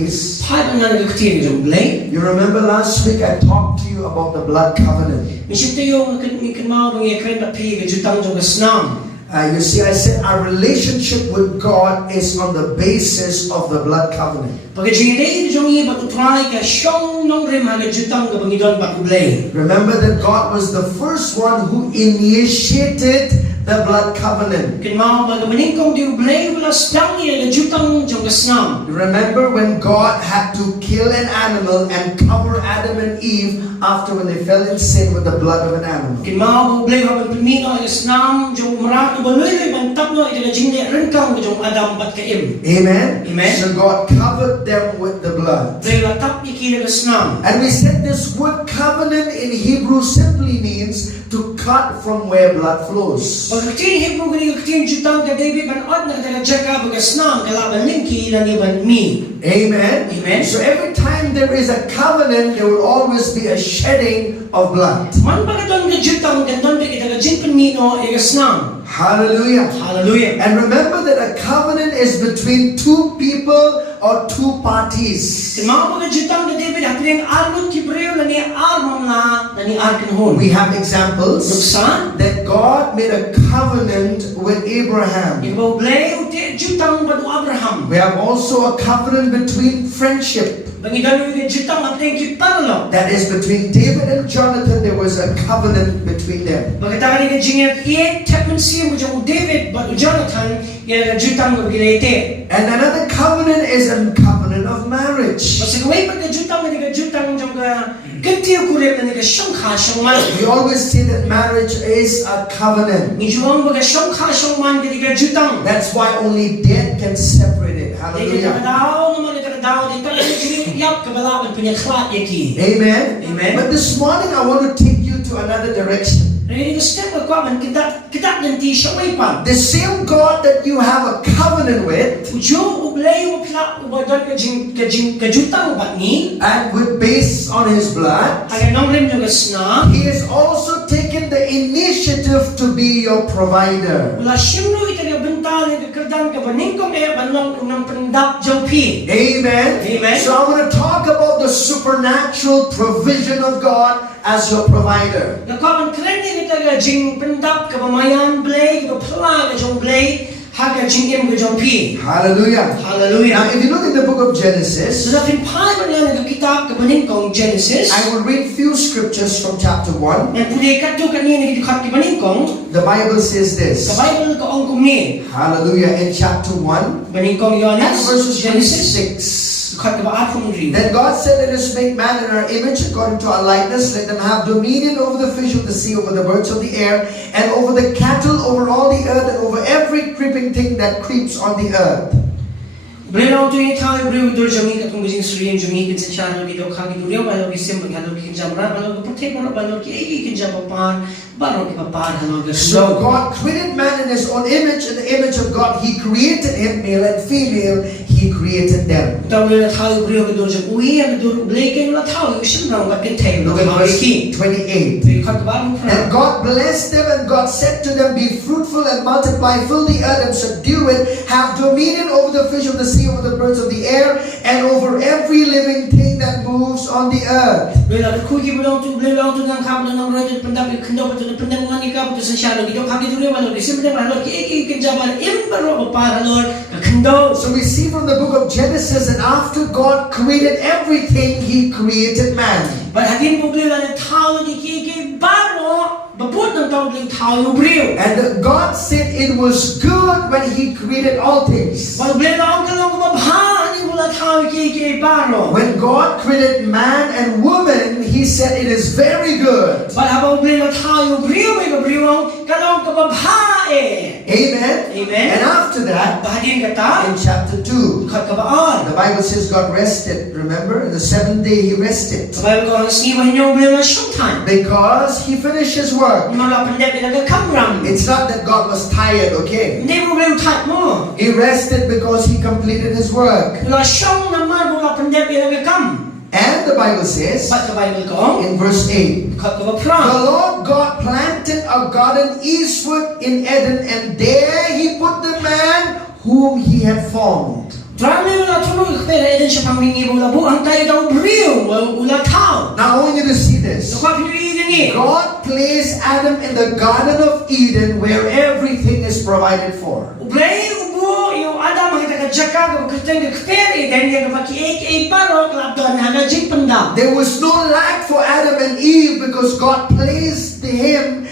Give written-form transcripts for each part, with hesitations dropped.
please. You You remember last week I talked to you about the blood covenant. You see, I said our relationship with God is on the basis of the blood covenant. Remember that God was the first one who initiated the blood covenant. Remember when God had to kill an animal and cover Adam and Eve after when they fell in sin with the blood of an animal. Amen. Amen. So God covered them with the blood. And we said this word covenant in Hebrew simply means to cut from where blood flows. Amen. Amen. So every time there is a covenant, there will always be a shedding of blood. Hallelujah. Hallelujah. And remember that a covenant is between two people or two parties. We have examples that God made a covenant with Abraham. We have also a covenant between friendship. That is between David and Jonathan. There was a covenant between them. And another covenant is a covenant of marriage. We always say that marriage is a covenant. That's why only death can separate it. Hallelujah. Amen. Amen. But this morning I want to take you to another direction. The same God that you have a covenant with, and with based on His blood, He has also taken the initiative to be your provider. Amen. Amen. So I want to talk about the supernatural provision of God as your provider. Hallelujah. Hallelujah. Now, if you look at the book of Genesis, I will read few scriptures from chapter 1. The Bible says this. Hallelujah. In chapter 1, and verses 26. Then God said, let us make man in our image according to our likeness. Let them have dominion over the fish of the sea, over the birds of the air, and over the cattle, over all the earth, and over every creeping thing that creeps on the earth. So God created man in His own image. In the image of God He created him, male and female. He created them. Look at verse 28. And God blessed them, and God said to them, be fruitful and multiply, fill the earth and subdue it, have dominion over the fish of the sea, over the birds of the air, and over every living thing that moves on the earth. So we see from the book of Genesis that after God created everything, He created man. And God said it was good when He created all things. When God created man and woman, He said it is very good. Amen. Amen. And after that, in chapter 2, the Bible says God rested. Remember, the seventh day He rested. Because He finished His work. It's not that God was tired, okay? He rested because He completed His work. And the Bible says, in verse 8, the Lord God planted a garden eastward in Eden, and there He put the man whom He had formed. Drame na tulog kpera eden siya pangmingi mula buang tayo daw brio ula tao. Now I want you to see this. Nakuha pinuigin ni. God placed Adam in the Garden of Eden where everything is provided for. Ublay ubo yung Adam makita ka jaka ka kuteng kpera eden yung kapaki paro klapton hanga jing pendam. There was no lack for Adam and Eve because God placed them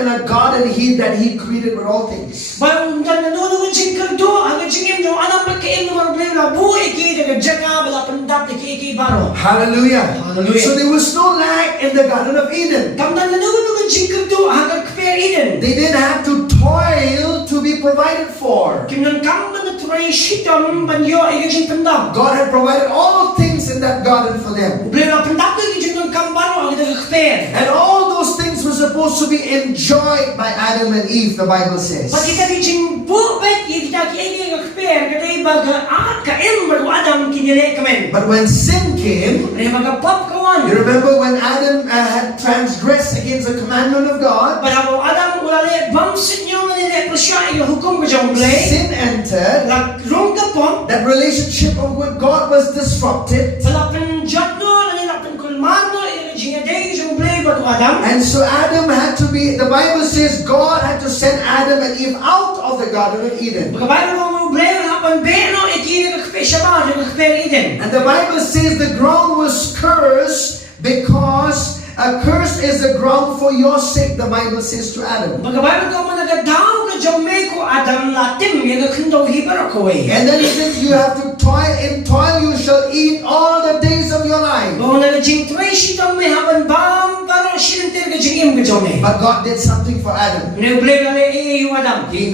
in a garden that He created with all things. Bayo undan nanunungan jing kaldo hanga jing yung Adam magkain ng mga labo iki daga jaka bala pendam iki baro. Hallelujah. Hallelujah. So there was no lack in the Garden of Eden. Kamdan nanunungan jing kaldo hanga kpera eden. They didn't have to toil to be provided for. Kimnan kamdan na turay shitam banyo ay jing pendam. God had provided all things in that garden for them. Ublay na pendam na jing kambaro ang daga kpera. And all those things were supposed to be enjoyed by Adam and Eve, the Bible says. Pag kita jing buwet kita kiegi ang kpera kadai baga kaim baru Adam kinilek kamen. But when sin came, Reh baga pop kawan. you remember when Adam had transgressed against the commandment of God, Pada Adam ulale bamsit nyo nilek presya yung hukum ka jang blay. sin entered, Lag rong kapon. that relationship with God was disrupted. Salapan jatno nilapin kulmano jing aday jang blay baru Adam. And so Adam had to be, the Bible says God had to send Adam and Eve out of the Garden of Eden. Pagkabayo mo blay hapan beno ikini ka kpera ba ang kpera eden. And the Bible says the ground was cursed because cursed is the ground for your sake, the Bible says to Adam. Pagkabayo ko managadaw ka jang may ko Adam latim yung kandaw hibar ko eh. And then he says you have to toil, in toil you shall eat all the days of your life. Bawa na jing tray shitang may hapan bam para silintir ka jing im ka jang eh. But God did something for Adam. Blay lale yung Adam. He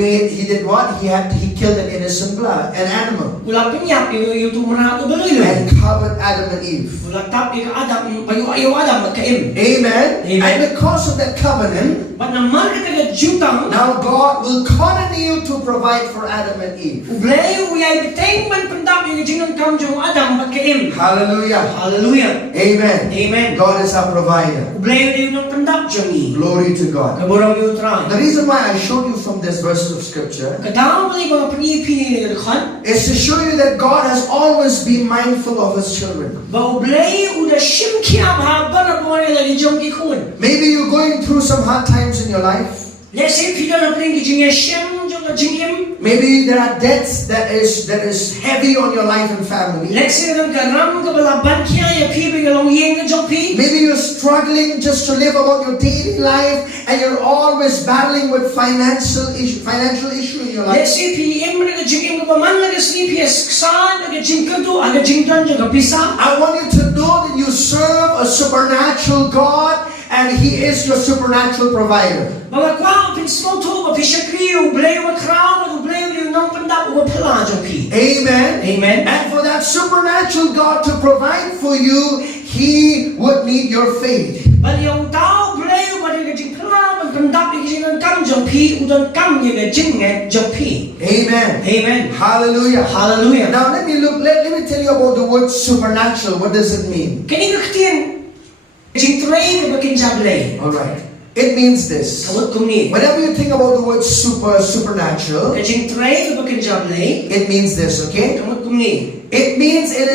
did what? He killed an innocent blood, an animal, Wala pinyap yung tumura ko baloy and covered Adam and Eve. Wala tap yung Adam yung Adam magkaim. Amen. Amen. And because of that covenant, But naman ka jutang. now God will continue to provide for Adam and Eve. Blay uyay biteng man pendam yung jing kam jang Adam magkaim. Hallelujah. Hallelujah. Amen. Amen. God is our provider. Blay yung pendam jang i. Glory to God. Kaborang yung tra. The reason why I showed you from this verses of scripture Kadang bali mga pinipili ng kan. is to show you that God has always been mindful of His children. Bau blay udah shimkiam ha bara boy lagi jong ikun. Maybe you're going through some hard times in your life. Let's say pila na pling jing shem jong jingim. Maybe there are debts that is heavy on your life and family. Let's say ng garam ka bala bankia ya pibi galong yeng jong pi. Maybe you're struggling just to live about your daily life and you're always battling with financial issue in your life. Let's say pi em na jingim ka man na si pi sksan na jing ka do aga jing tan jong pisa. I want you to know that you serve a supernatural God and He is your supernatural provider. Mga kwang pin small to ma pishakri u blay wa crown u blay u nang pandap u pala jong pi. Amen. Amen. And for that supernatural God to provide for you, He would need your faith. Bali yung tao blay u bali ka jing pala man pandap i jing kam jong pi u don kam ye ka jing jong pi. Amen. Amen. Hallelujah. Hallelujah. Now let me tell you about the word supernatural. What does it mean? Kani ka ktin jing tray ka bakin jablay. All right. It means this. Kawat kumni. Whenever you think about the word supernatural, Kajing tray ka bakin jablay. it means this, okay? Kawat kumni. It means it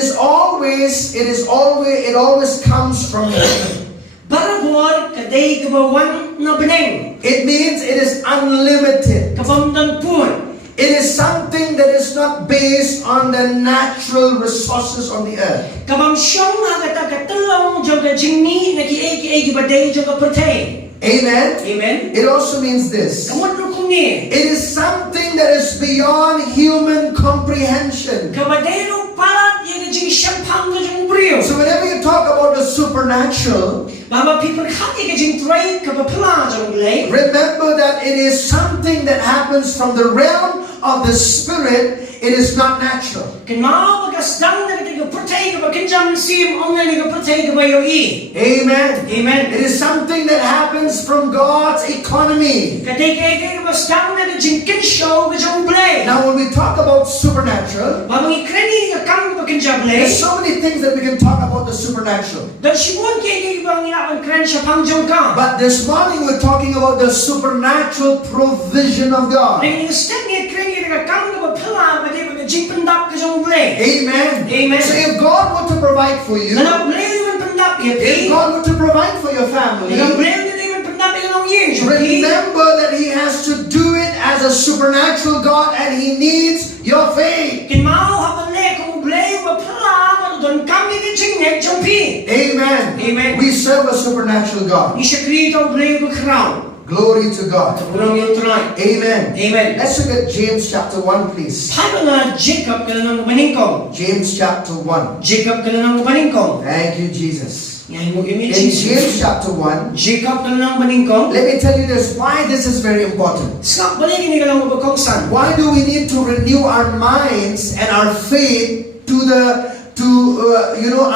always comes from heaven. Barabor kaday kabawan na beneng. It means it is unlimited. Kapamdan pun. It is something that is not based on the natural resources on the earth. Kabam siyong agata katalong jong ka jingni na ki baday jong ka pertay. Amen. Amen. It also means this. Kamot kumni. It is something that is beyond human comprehension. Kabaday no palat yung jing shampang ka jong brio. So whenever you talk about the supernatural, Mama people hati ka jing tray kapapala jong lay. remember that it is something that happens from the realm of the spirit. It is not natural. Kan mau bagasdang na ka pertay ka bakin jam sim ong na ka pertay ka bayo i. Amen. Amen. It is something that happens from God's economy. Kaday ka basdang na ka jing show ka jong blay. Now when we talk about supernatural, Mamang ikreni ka kam bakin jam lay. there's so many things that we can talk about the supernatural. Dan siwon kaya bang ang kren siya pang jong ka. But this morning we're talking about the supernatural provision of God. Nang step ni kreni ka kam ka pala ba di ba jing pendap ke jong blay. Amen. Amen. So if God were to provide for you, Kalau blay man pendap ya if pi. God were to provide for your family, Kalau blay man pendap ya long ye jong pi. remember that He has to do it as a supernatural God, and He needs your faith. Kin mau ha blay kong blay wa pala don kam ye jing net jong pi. Amen. Amen. We serve a supernatural God. Ni syakri to blay ko crown. Glory to God. Amen. Amen. Let's look at James chapter 1, please. Jacob kalanang maningkong. James chapter 1. Jacob kalanang maningkong. Thank you, Jesus. Yan mo In James chapter 1, Jacob kalanang maningkong. let me tell you this, why this is very important. Skap balik ini kalang mabakongsan. Why do we need to renew our minds and our faith to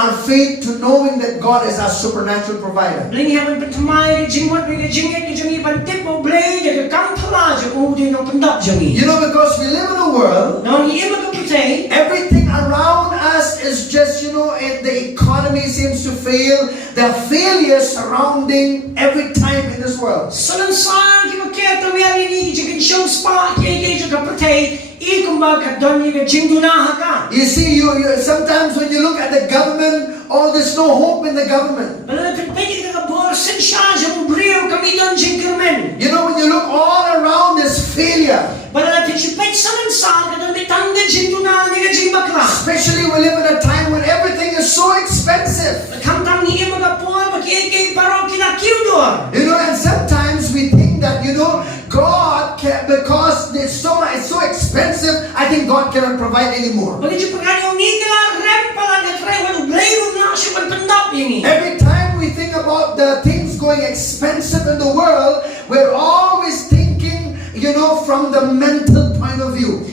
our faith to knowing that God is our supernatural provider? Bling haman pertamai jingwat ni jinget ni jongi bantip mo blay jaga kam phala jaga udi nong pendap jongi. You know, because we live in a world, Nong iba ko putay. everything around us is just, the economy seems to fail. There are failures surrounding every time in this world. Salan sar ki maketa wali ni jaga show spa ki jaga putay. You see, you sometimes when you look at the government, there's no hope in the government. You know, when you look all around, there's failure. Especially we live in a time when everything is so expensive. You know, and sometimes we think that, God can, because it's so expensive, I think God cannot provide anymore. Every time we think about the things going expensive in the world, we're always thinking, from the mental point of view.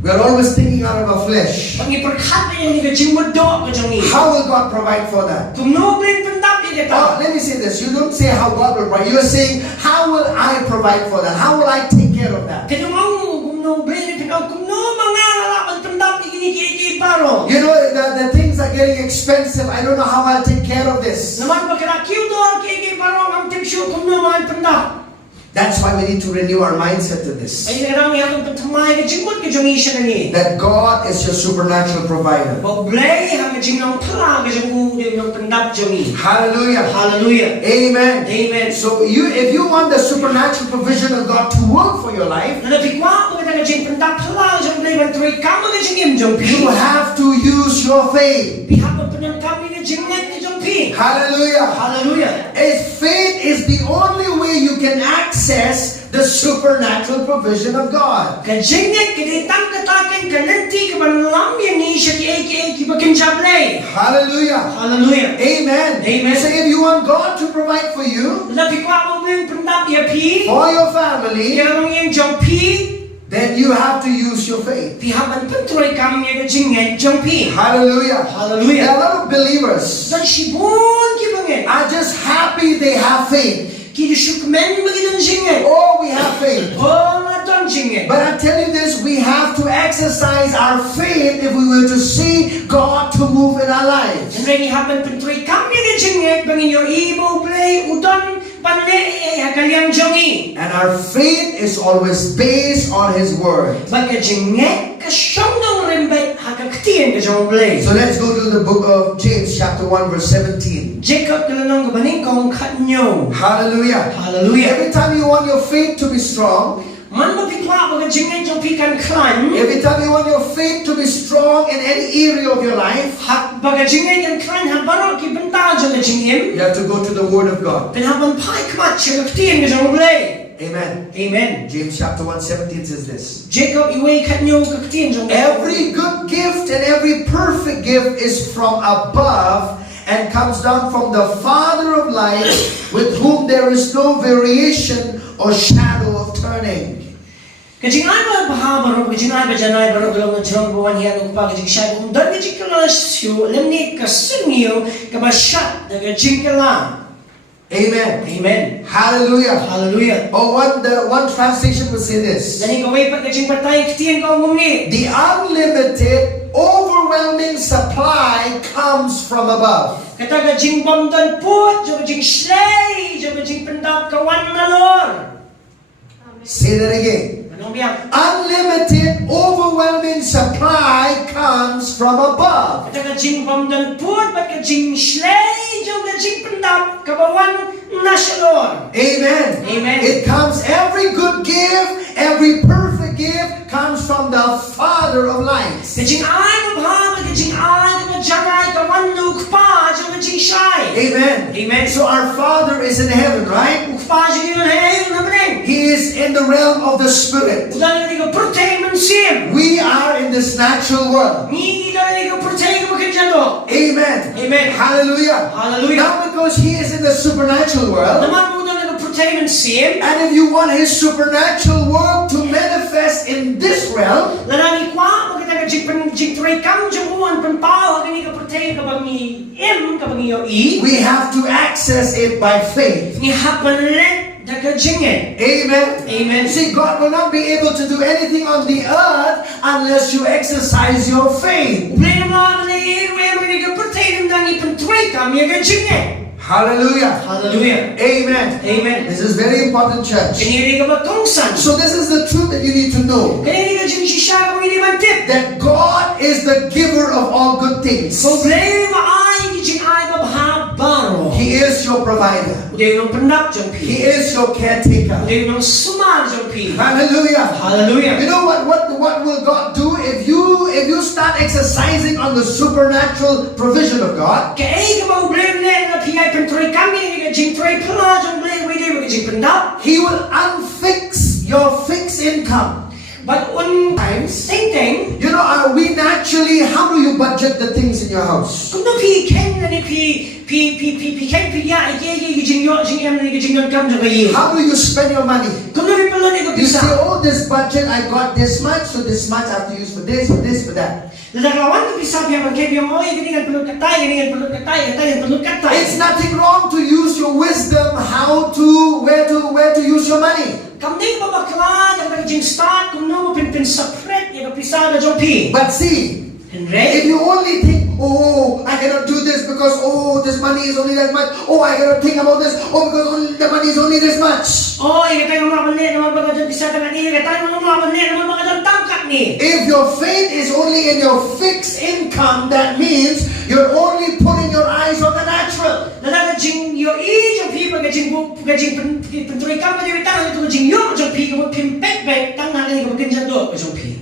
We are always thinking out of our flesh. How will God provide for that? Let me say this. You don't say how God will provide. You are saying, how will I provide for that? How will I take care of that? The things are getting expensive. I don't know how I'll take care of this. That's why we need to renew our mindset to this. That God is your supernatural provider. Hallelujah. Hallelujah. Amen. Amen. So if you want the supernatural provision of God to work for your life, you have to use your faith. Hallelujah. Hallelujah. Faith is the only way you can access the supernatural provision of God. Hallelujah. Hallelujah. Amen. Amen. So if you want God to provide for you, for your family, then you have to use your faith. Hallelujah. Hallelujah. There are a lot of believers are just happy they have faith. Oh, we have faith. But I tell you this, we have to exercise our faith if we were to see God to move in our lives. And our faith is always based on His Word. So let's go to the book of James chapter 1 verse 17. Hallelujah. Hallelujah. Every time you want your faith to be strong, every time you want your faith to be strong in any area of your life, you have to go to the Word of God. Amen. Amen. James chapter 1:17 says this. Every good gift and every perfect gift is from above and comes down from the Father of lights, with whom there is no variation or shadow of turning. Amen. Amen. Hallelujah. Hallelujah. One translation will say this: the unlimited, overwhelming overwhelming supply comes from above. Kataga jing bom dan put, jo jing slay, jo jing pendap kawan nalor. Say that again. Unlimited, overwhelming supply comes from above. Kataga jing bom dan put, but ka jing slay, jo jing pendap kawan nasalor. Amen. Amen. It comes, every good gift, every perfect gift comes from the Father of lights. Kajing ay mabhama, kajing ay majangay kawan nukpa, jo jing shy. Amen. Amen. So our Father is in heaven, right? Ukpa jing yun hey naman. He is in the realm of the Spirit. Udan ni ko protein man sim. We are in this natural world. Ni ni ko protein ko kinjado. Amen. Amen. Hallelujah. Hallelujah. Now because He is in the supernatural world, Naman mo udan ni ko protein man sim. and if you want His supernatural work to manifest in this realm, Lalani kwa magkita ka jing tray kam jing uwan pampaw kani ka protein ka bang ni im ka bang yo I. we have to access it by faith. Ni hapalet da ka jingin. Amen. Amen. See, God will not be able to do anything on the earth unless you exercise your faith. Ublay naman na iirwe ni ka protein dang ipantray kam ya ka jingin. Hallelujah. Hallelujah. Amen. Amen. This is very important, church. Kani ka ba tungsan? So this is the truth that you need to know. Kani ka jing shisha ka hindi man tip. That God is the giver of all good things. Problema ay jing ay babaro. He is your provider. Uday nung pendap jang pi. He is your caretaker. Uday nung sumar jang pi. Hallelujah. Hallelujah. You know what will God do if you start exercising on the supernatural provision of God? Kaya ka ba problema na piyay pentroy kami ka jing tray pala jang blay widi ka jing pendap. He will unfix your fixed income. But times ting You know, we naturally, how do you budget the things in your house? kung no pi ken na ni pi ken pi ya ye jing yo jing em ni jing yon kam jang kayi. How do you spend your money? Kung no pi pala ni ka You say, pisa. oh, this budget, I got this much, so this much I have to use for this, for that. Dadalawan ka pisa biya magkaya mo ay ganingan peluk katay. It's nothing wrong to use your wisdom, where to use your money. Kamning babakla ang jing start kung no mo pinpin sapret ya ka pisa na jang pi. But see, if Henry. you only think, oh, I cannot do this because, oh, this money is only that much. Oh, I cannot think about this. Oh, because the money is only this much. Oh, ikatay mo mga banli naman baga dyan pisa ka na ni. Ikatay mo mga banli naman mga dyan tangkat ni. If your faith is only in your fixed income, that means you're only putting your eyes on the natural. Nalala jing yo i jang pi baga jing pentuloy kam na diwitang ito jing yo jang pi ka mo pimpek tang na ka magandyan do jang pi.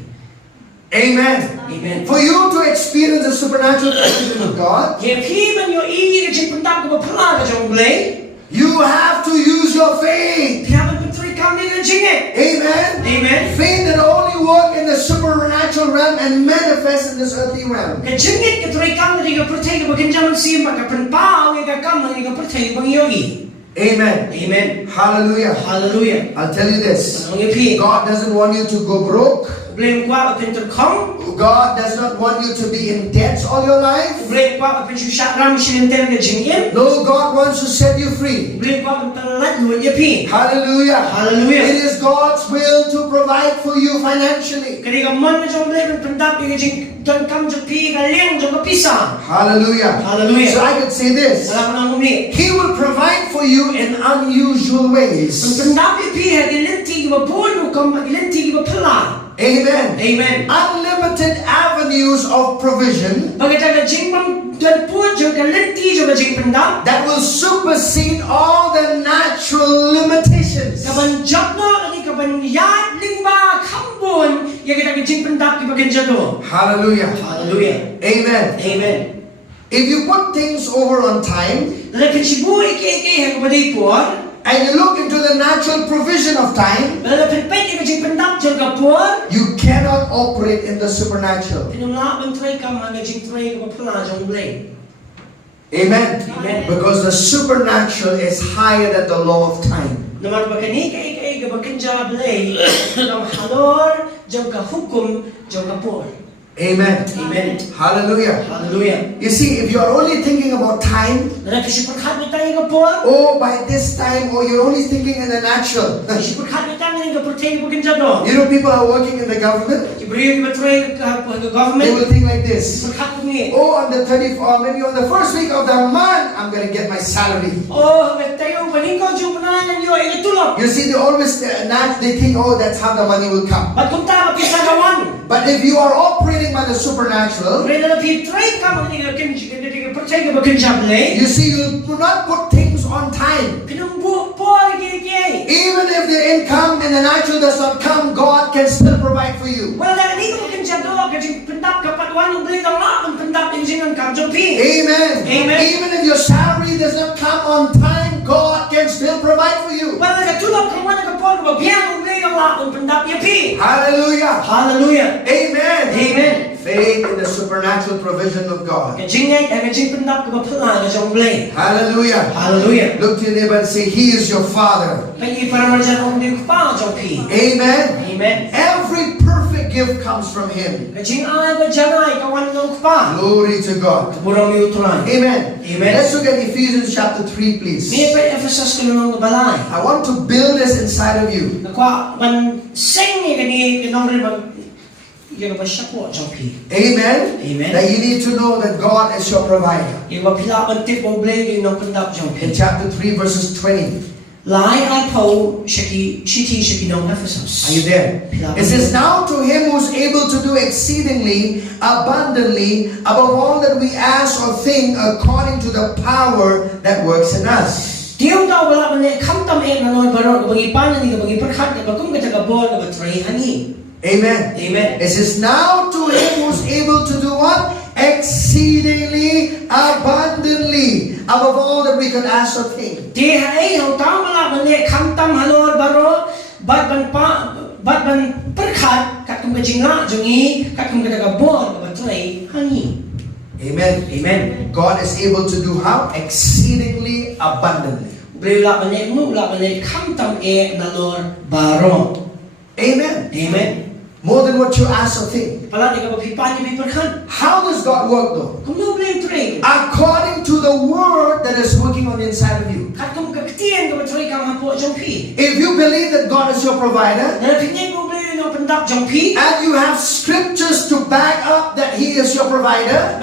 Amen. Amen. For you to experience the supernatural provision of God, Ye pi man yo i ka jing pentap ka mo pala ka jang blay. you have to use your faith. Kaya man pentuloy kam na jing eh. Amen. Amen. Faith that only work in the supernatural realm and manifest in this earthly realm. Ka jingit ka tuloy kam na di ka pertay ka magandyan man siya ka penpaw ka kam na di ka pertay bang yo i. Amen. Amen. Hallelujah. Hallelujah. I'll tell you this. Ang pi. God doesn't want you to go broke. Blame kwa pentur kong. God does not want you to be in debt all your life. Blame kwa pentur syakram sinenter ka jingin. No, God wants to set you free. Blame kwa pentelat luan ya pi. Hallelujah. Hallelujah. It is God's will to provide for you financially. Kani ka man na jong blame pendap ka jing don kam jong pi ka leng jong ka pisa. Hallelujah. Hallelujah. So I could say this. Alam nang umi. He will provide for you in unusual ways. Pendap pi ha dilenti ka bolu kam dilenti ka pala. Amen. Amen. Unlimited avenues of provision Bagata ka jing bang don pu jong ka lenti jong ka jing pendap. that will supersede all the natural limitations. Kaban jabno ani kaban yat lingba kambon ya kita ka jing pendap ki bagan jado. Hallelujah. Hallelujah. Amen. Amen. If you put things over on time Lekin si buhay ke ha kabadi po. and you look into the natural provision of time, Lekin pwede ka jing pendap jong ka po. you cannot operate in the supernatural. Pinula bang tray ka mga jing tray ka pala jong blay. Amen. Amen. Because the supernatural is higher than the law of time. Naman ba kani ka ka bakin ja blay. Nang halor jong ka hukum jong ka po. Amen. Amen. Hallelujah. Hallelujah. You see, if you are only thinking about time, oh, by this time, or you're only thinking in the natural. You know, people are working in the government. They will think like this. Oh, on the 34th, or maybe on the first week of the month, I'm going to get my salary. You see, they always they think, oh, that's how the money will come. But if you are operating by the supernatural, you see, you do not put things on time. Even if the income in the natural does not come, God can still provide for you. Amen. Amen. Even if your salary does not come on time, God can still provide for you. Hallelujah. Hallelujah. Amen. Amen. Faith in the supernatural provision of God. Hallelujah. Hallelujah. Look to your neighbor and say, He is your Father. Amen. Amen. Every perfect gift comes from Him. Glory to God. Amen. Amen. Let's look at Ephesians chapter 3, please. I want to build this inside of you. Amen. Amen. That you need to know that God is your provider. In chapter 3, verses 20. Are you there? It says, now to Him who is able to do exceedingly abundantly above all that we ask or think, according to the power that works in us. Amen. Amen. It says, now to Him who is able to do what? Exceedingly abundantly above all that we could ask or think. Amen. Amen. God is able to do how? Exceedingly abundantly. Amen. Amen. More than what you ask or think. How does God work though? According to the word that is working on the inside of you. If you believe that God is your provider, and you have scriptures to back up that He is your provider,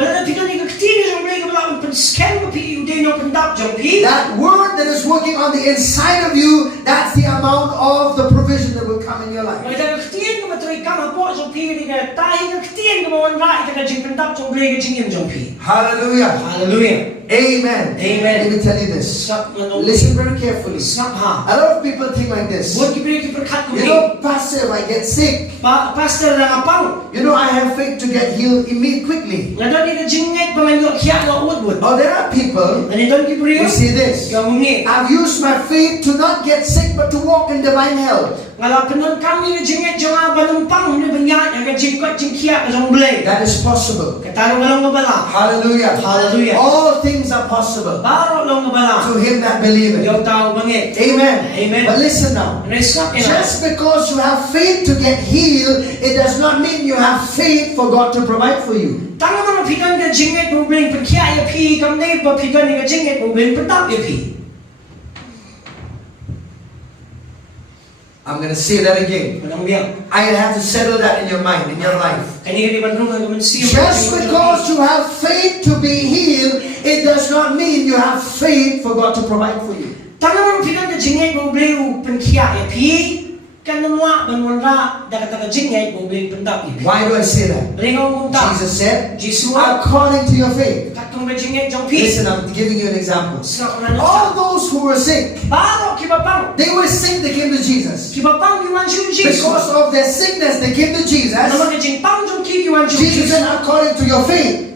that word that is working on the inside of you, that's the amount of the provision that will come in your life. Hallelujah. Hallelujah. Amen. Amen. Let me tell you this. Listen very carefully. A lot of people think like this. You know, Pastor, if I get sick, you know, I have faith to get healed immediately. Or there are people who say this. I've used my faith to not get sick but to walk in divine health. That is possible. Hallelujah. Hallelujah. All things are possible to him that believeth. Amen. Amen. But listen now. Just because you have faith to get healed, it does not mean you have faith for God to provide for you. I'm going to say that again. I have to settle that in your mind, in your life. Just because you have faith to be healed, it does not mean you have faith for God to provide for you. Why do I say that? Jesus said, according to your faith. Listen, I'm giving you an example. All those who were sick, they were sick, they came to Jesus. Because of their sickness, they came to Jesus. Jesus said, according to your faith,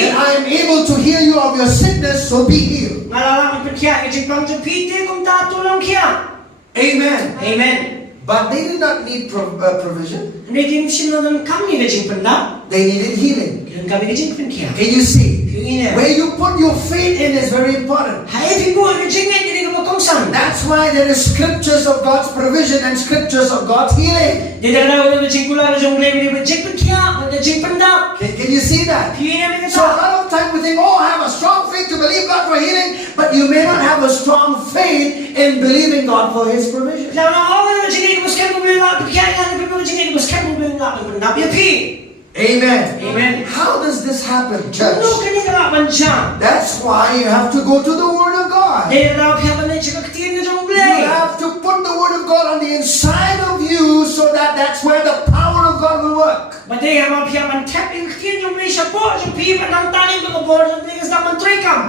and I am able to heal you of your sickness, so be healed. Amen. Amen. But they did not need provision. They needed healing. Can you see? Where you put your faith in is very important. tongsan. That's why there is scriptures of God's provision and scriptures of God's healing. Dia dah tahu dia cingkula jong boleh dia cingpen kia, dia cingpen dap. Can you see that? So a lot of time we think, oh, I have a strong faith to believe God for healing, but you may not have a strong faith in believing God for His provision. Amen. Amen. How does this happen, church? That's why you have to go to the Word of God. You have to put the Word of God on the inside of you so that that's where the power of God will work.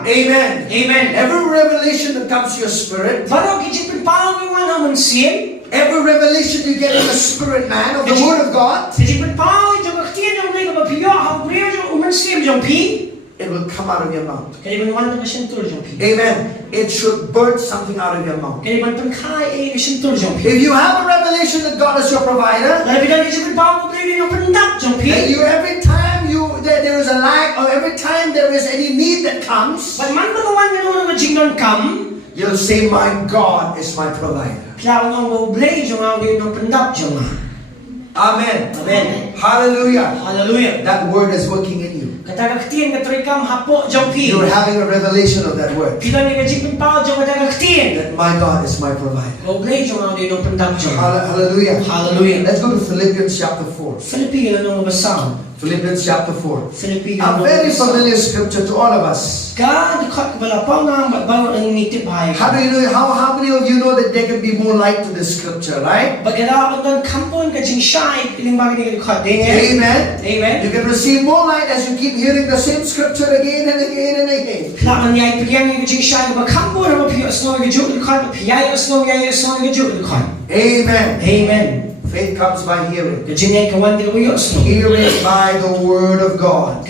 Amen. Amen. Every revelation that comes to your spirit, every revelation you get in the spirit, man, of the Word of God, it will come out of your mouth. Amen. It should birth something out of your mouth. If you have a revelation that God is your provider, and you every time there is a lack, or every time there is any need that comes, you'll say, my God is my provider. Amen. Amen. Hallelujah. Hallelujah. That word is working in you. You're You're having a revelation of that word. That my God is my provider. Hallelujah. Hallelujah. Let's go to Philippians chapter 4. Philippians chapter 4. A very familiar scripture to all of us. How do you know? How many of you know that there can be more light to this scripture, right? Amen. Amen. You can receive more light as you keep hearing the same scripture again and again and again. Amen. Amen. Faith comes by hearing. Hearing by the word of God.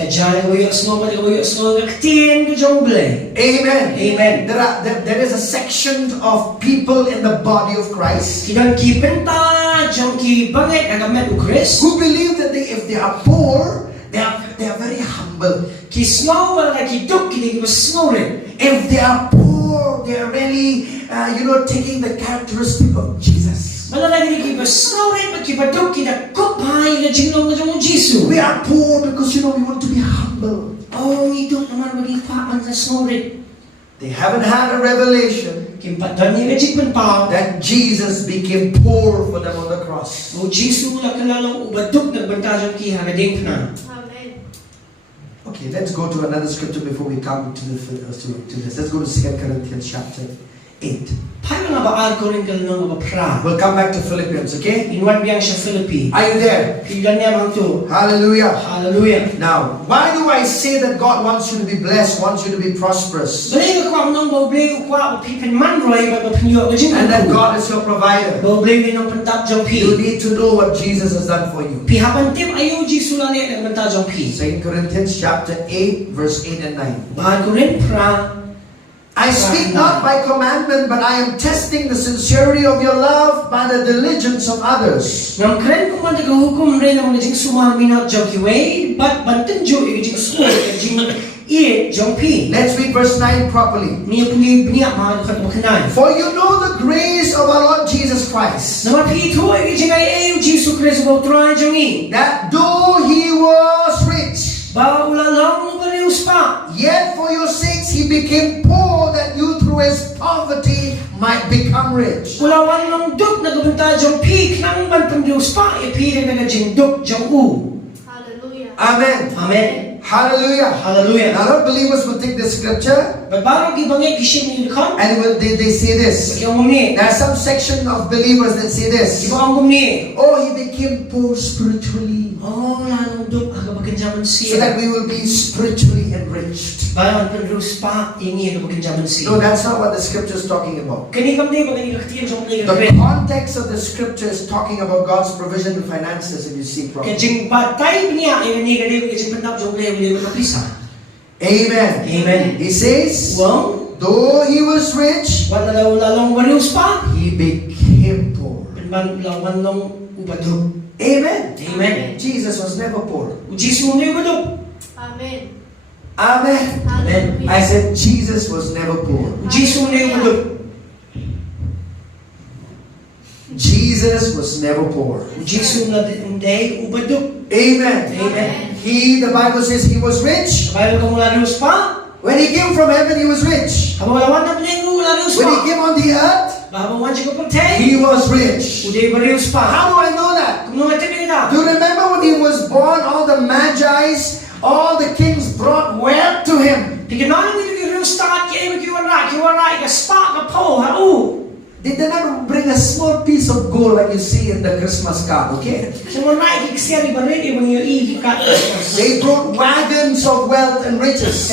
Amen. Amen. There is a section of people in the body of Christ who believe that if they are poor, they are very humble. If they are poor, they are really taking the characteristic of Jesus. We are poor because we want to be humble. They haven't had a revelation that Jesus became poor for them on the cross. Okay, let's go to another scripture before we come to this. Let's go to 2 Corinthians chapter 8. We'll come back to Philippians, okay? Are you there? Hallelujah. Hallelujah. Now, why do I say that God wants you to be blessed, wants you to be prosperous? And that God is your provider. You need to know what Jesus has done for you. 2 Corinthians chapter 8, verse 8 and 9. I speak not by commandment, but I am testing the sincerity of your love by the diligence of others. Let's read verse 9 properly. For you know the grace of our Lord Jesus Christ, that though He was rich, yet for your sakes He became poor, that you through His poverty might become rich. Hallelujah. Amen. Amen. Hallelujah. Hallelujah. Now, not believers will take this scripture and they say this. There are some section of believers that say this. Oh, He became poor spiritually, so that we will be spiritually enriched. No, that's not what the scripture is talking about. The context of the scripture is talking about God's provision and finances, if you see properly. Amen. Amen. He says, though He was rich, He became poor. Amen. Amen. Jesus was never poor. Amen. Amen. Amen. I said Jesus was never poor. Jesus was never poor. Jesus na hindi ubaduk. Amen. Amen. The Bible says he was rich. Bible ko mula Diyos pa. When he came from heaven, he was rich. Habang wala na pinay mula Diyos When he pa. came on the earth, Habang wansi ko pagtay. he was rich. Uday ba Diyos pa? How do I know that? Kung namatipin na. Do you remember when he was born, all the magi's, all the kings brought wealth to him? Tiganaan mo yung Diyos ta at kaya kiwara, ikaspa, kapo, hau. They did not bring a small piece of gold like you see in the Christmas card, okay? They brought wagons of wealth and riches.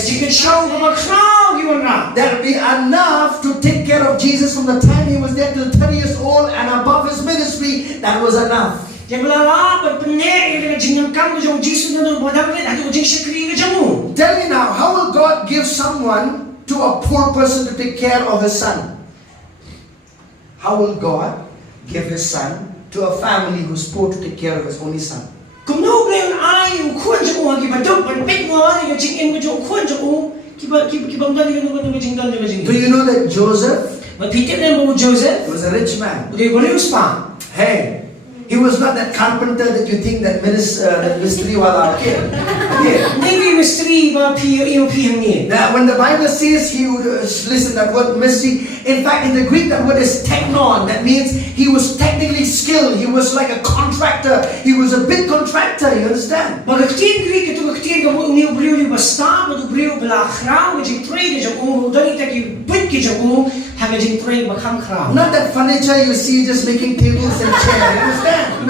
That would be enough to take care of Jesus from the time he was there till 30 years old and above his ministry. That was enough. Tell me now, how will God give someone to a poor person to take care of his son? How will God give his son to a family who's poor to take care of his only son? Do you know that Joseph was a rich man? Hey, he was not that carpenter that you think that mystery wala, okay? Now, when the Bible says he would listen, that word mystery, in fact, in the Greek, that word is technon. That means he was technically skilled. He was like a contractor. He was a big contractor. You understand? Not that furniture you see just making tables and chairs. You understand?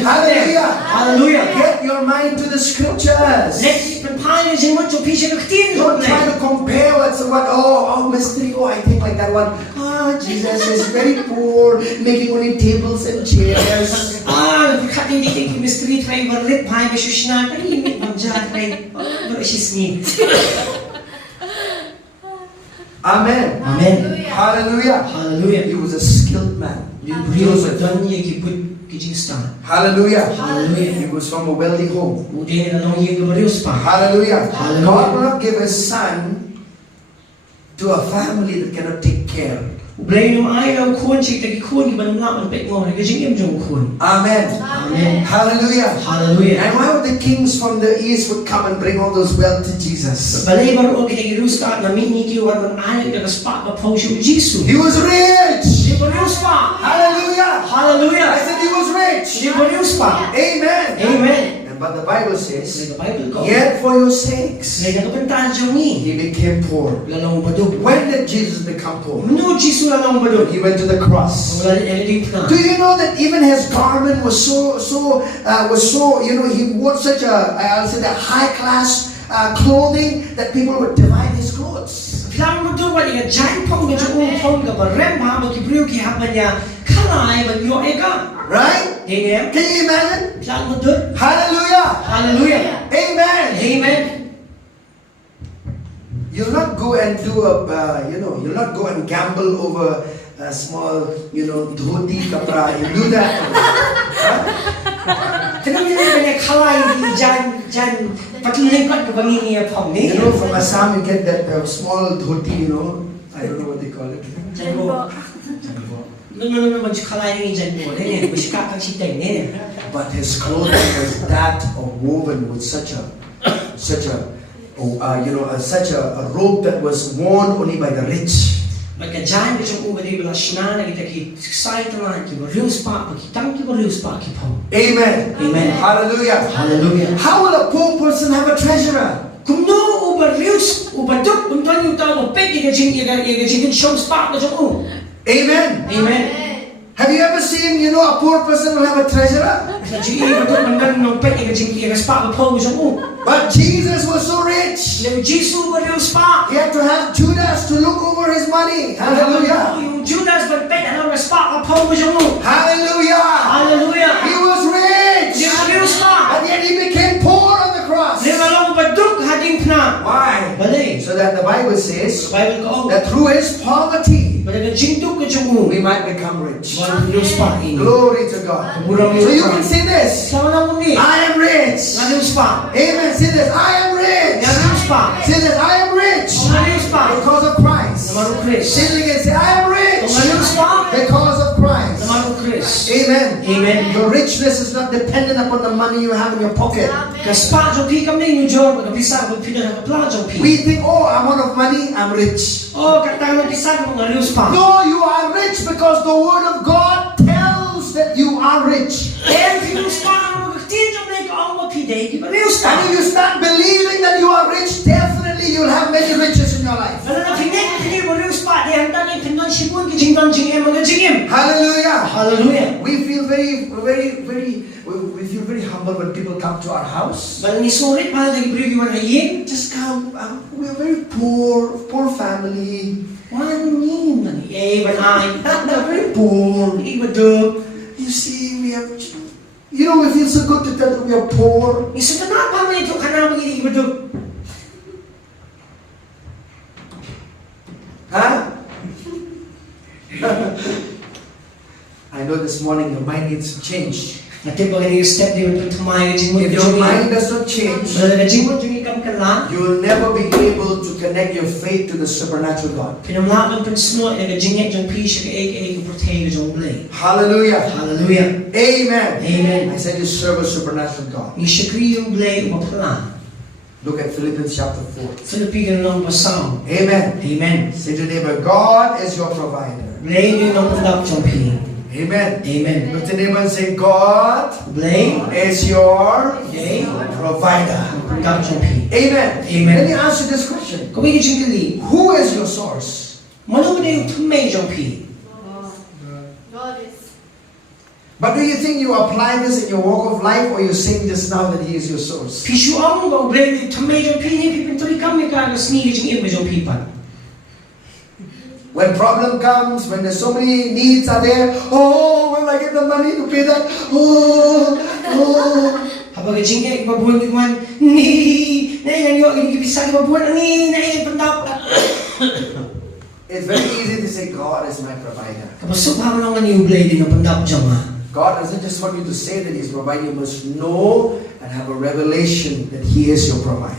Hallelujah. Hallelujah. Get your mind to the scriptures. Don't try to compare mystery. I think like that one. Jesus is very poor, making only tables and chairs. Amen. Amen. Hallelujah. Hallelujah. He was a skilled man. Joseph. Hallelujah. Hallelujah. He was from a wealthy home. Hallelujah. Hallelujah. God will not give his son to a family that cannot take care. Amen. Amen. Hallelujah. Hallelujah. And why would the kings from the east would come and bring all those wealth to Jesus? He was rich. Hallelujah. Hallelujah. I said he was rich. Amen. Amen. But the Bible says, yet for your sakes, he became poor. When did Jesus become poor? When he went to the cross. Do you know that even his garment was so, he wore such a, I'll say that high class clothing that people would divide his clothes. Right? Amen. Can you imagine? Hallelujah. Hallelujah. Amen. Amen. You'll not go and do you'll not go and gamble over a small, dhoti kapra. You do that. From Assam you get that small dhoti, I don't know what they call it. But his clothing was that woven with such a robe that was worn only by the rich. Amen. Amen. Hallelujah. Hallelujah. How will a poor person have a treasurer? Amen. Amen. Have you ever seen, a poor person will have a treasurer? But Jesus was so rich. He had to have Judas to look over his money. Hallelujah. Hallelujah. He was rich. And yet he became poor on the cross. Why? So that the Bible says that through his poverty we might become rich. Glory to God. So you can say this: I am rich. Amen. Say this: I am rich. Say this: I am rich because of Christ. Say it again. Say, I am rich because richness is not dependent upon the money you have in your pocket. We think, oh, I'm out of money, I'm rich. No, you are rich because the Word of God tells that you are rich. And if you start believing that you are rich, definitely you'll have many riches in your life. Hallelujah. Hallelujah. We feel very humble when people come to our house. Just come. We're a very poor family. We're very poor. You see, we have. We feel so good to tell that we are poor. Huh? I know this morning your mind needs to change. If your mind does not change, you will never be able to connect your faith to the supernatural God. Hallelujah. Hallelujah. Amen. Amen. I said you serve a supernatural God. Look at Philippians chapter 4. Amen. Amen. Say to your neighbor, God is your provider. Amen. Amen. Look to your neighbor and say, God is your provider. Amen. Amen. Let me ask you this question. Who is your source? God is. But do you think you apply this in your walk of life, or you're saying this now that He is your source? When problem comes, when there's so many needs are there, oh, will I get the money to pay that? Oh. It's very easy to say God is my provider. God doesn't just want you to say that He's providing. You must know and have a revelation that He is your provider.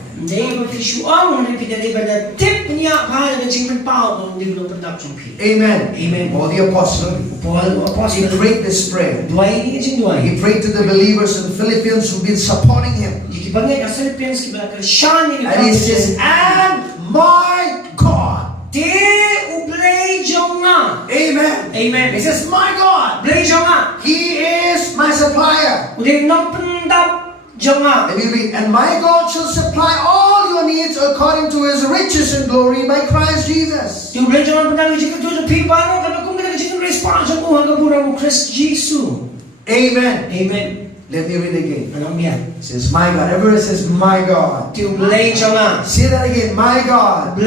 Amen. Amen. Or the apostle, he prayed this prayer. He prayed to the believers in the Philippines who've been supporting him. And he says, and my God. Amen. Amen. He says, my God. He is my supplier. Let me read. And my God shall supply all your needs according to His riches and glory by Christ Jesus. Amen. Amen. Let me read again. It says, my God. Everyone says, my God. Say that again. My God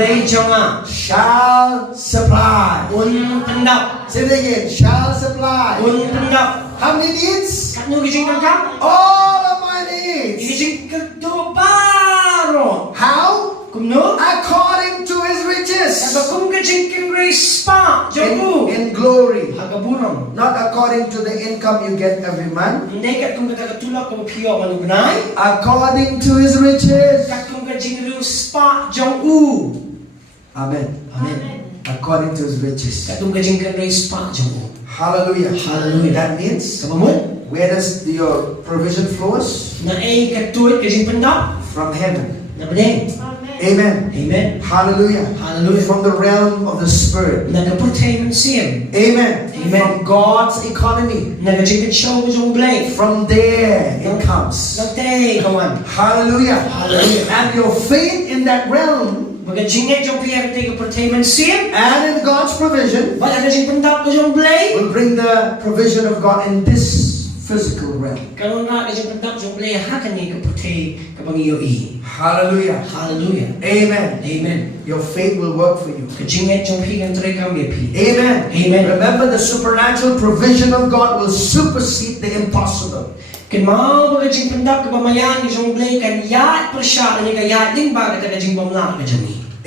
shall supply. Say that again. Shall supply. How many needs? All of my needs. How? According to His riches in glory. Not according to the income you get every month. According to His riches. Amen. Amen. According to His riches. Hallelujah. Hallelujah. That means, where does your provision flows? From heaven. Amen. Amen. Hallelujah. Hallelujah. From the realm of the Spirit. Amen. Amen. From God's economy. From there it comes. Hallelujah. Hallelujah. And your faith in that realm and in God's provision will bring the provision of God in this physical realm. Hallelujah. Hallelujah. Amen. Amen. Your faith will work for you. Amen. Amen. Remember, the supernatural provision of God will supersede the impossible.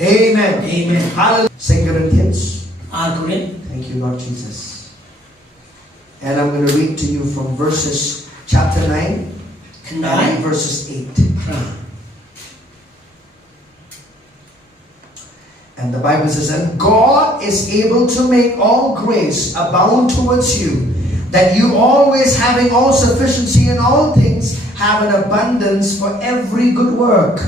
Amen. Amen. Hallelujah. 2 Corinthians. Thank you, Lord Jesus. And I'm going to read to you from chapter 9 and verses 8. And the Bible says, and God is able to make all grace abound towards you, that you always having all sufficiency in all things have an abundance for every good work.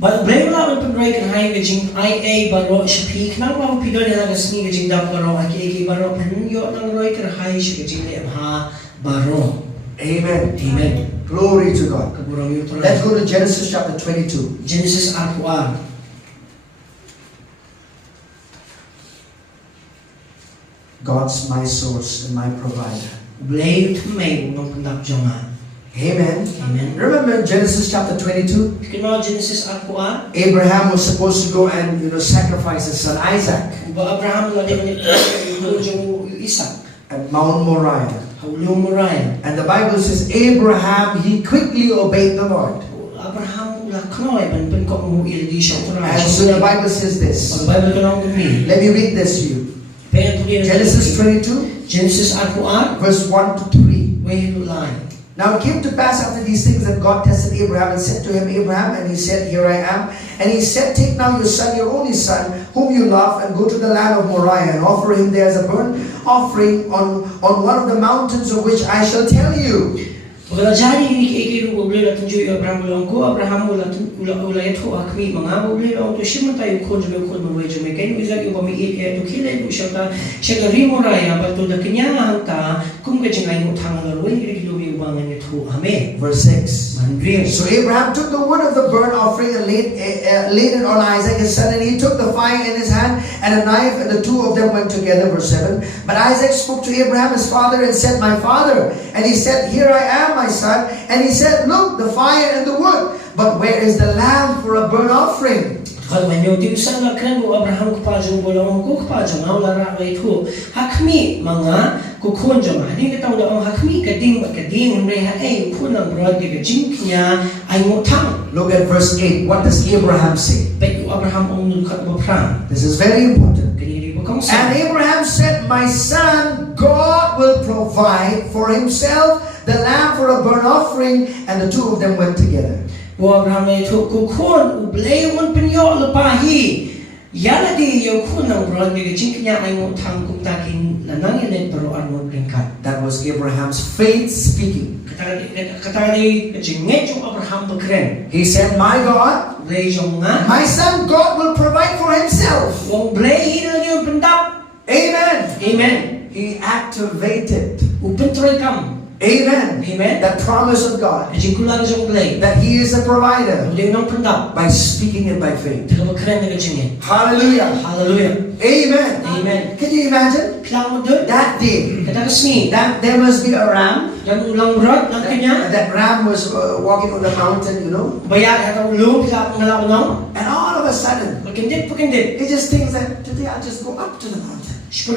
But blame la un penroi kan hai gajing ia baro shapi knang ma pidon na gasni gajing dam baro aki baro pen yo nang roi kan hai shi gajing le ha baro. Amen. Amen. Glory to God. Let's go to Genesis chapter 22. Genesis Aqua. God's my source and my provider. Amen. Amen. Remember Genesis chapter 22? Genesis Abraham was supposed to go and sacrifice his son Isaac at Mount Moriah. And the Bible says Abraham, he quickly obeyed the Lord. And so the Bible says this. Let me read this to you. Genesis 22, verse 1 to 3. Now it came to pass after these things that God tested Abraham and said to him, Abraham, and he said, Here I am. And he said, Take now your son, your only son, whom you love, and go to the land of Moriah, and offer him there as a burnt offering on one of the mountains of which I shall tell you. Abraham Verse 6. So Abraham took the wood of the burnt offering and laid it on Isaac his son, and he took the fire in his hand and a knife, and the two of them went together. Verse 7. But Isaac spoke to Abraham his father and said, My father. And he said, Here I am, my son. And he said, Look, the fire and the wood, but where is the lamb for a burnt offering? Look at verse 8. What does Abraham say? This is very important. And Abraham said, My son, God will provide for himself the lamb for a burnt offering. And the two of them went together. That was Abraham's faith speaking. He said, My God, my son God will provide for himself. Amen. Amen. He activated. Amen. Amen. That promise of God that He is a provider by speaking it by faith. Hallelujah. Hallelujah. Amen. Amen. Can you imagine? That day, that there must be a ram. That ram was walking on the mountain, And all of a sudden, he just thinks that today I'll just go up to the mountain. The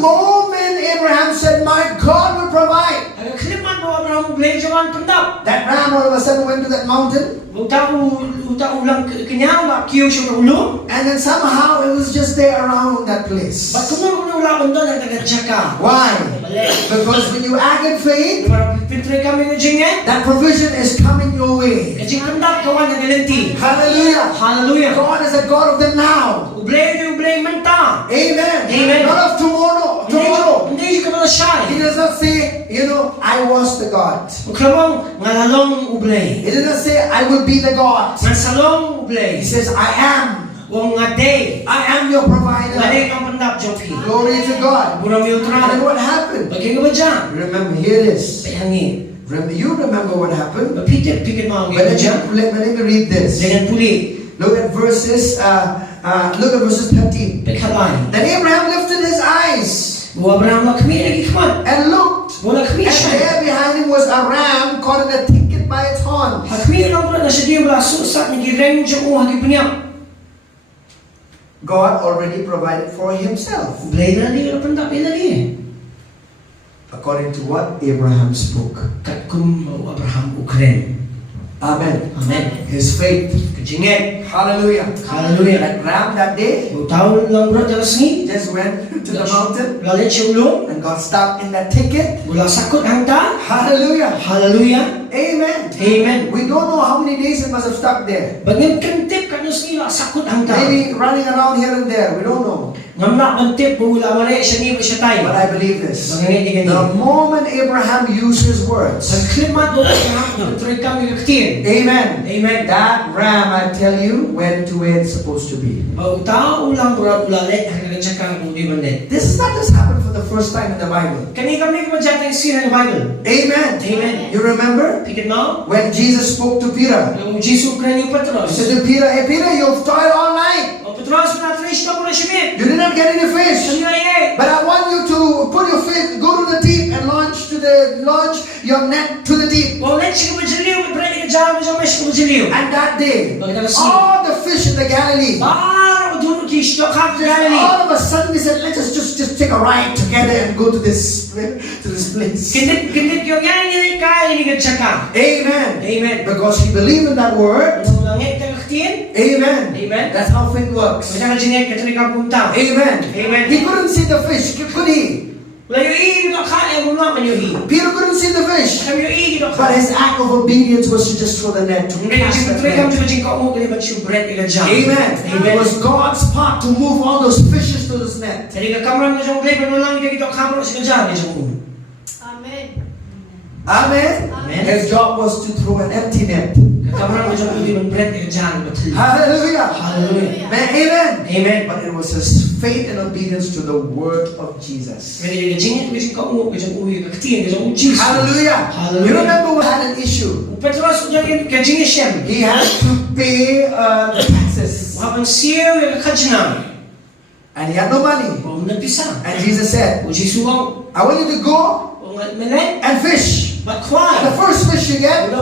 moment Abraham said, My God will provide, that ram all of a sudden went to that mountain. And then somehow it was just there around that place. Why? Because when you act in faith, that provision is coming your way. Hallelujah. Hallelujah. God is a God of the now. Amen. Amen. Not of tomorrow. He does not say, I was the God. He does not say, I will be the God. He says, I am. I am your provider. Glory to God. And what happened? Remember, here it is. You remember what happened? But let me read this. Look at verses 13. Then Abraham lifted his eyes and looked, and there behind him was a ram caught in a thicket by its horns. God already provided for himself, according to what Abraham spoke. Amen. Amen. His faith. Hallelujah. Hallelujah. That ram that day just went to the mountain, and got stuck in that thicket. Hallelujah. Hallelujah. Amen. Amen. We don't know how many days it must have stuck there. Maybe running around here and there. We don't know. But I believe this. The moment Abraham used his words, amen. Amen. That ram, I tell you, went to where it's supposed to be. This is not just happened for the first time in the Bible. Amen. Amen. You remember when Jesus spoke to Peter? He said to Peter, "Hey Peter, you've toiled all night. You did not get any fish. But I want you to put your fish, go to the deep and launch your net to the deep." And that day, all the fish in the Galilee, all of a sudden we said, "Let us just take a ride together and go to this place." Amen. Amen. Because he believed in that word. Amen. Amen. That's how faith works. Amen. Amen. He couldn't see the fish, could he? Peter couldn't see the fish, but his act of obedience was to just throw the net. Amen. It was God's part to move all those fishes to this net. Amen. His job was to throw an empty net. Hallelujah. Hallelujah. Amen. Amen. But it was his faith and obedience to the word of Jesus. Hallelujah. You remember who had an issue? He had to pay the taxes. And he had no money. And Jesus said, "I want you to go and fish. The first fish you get,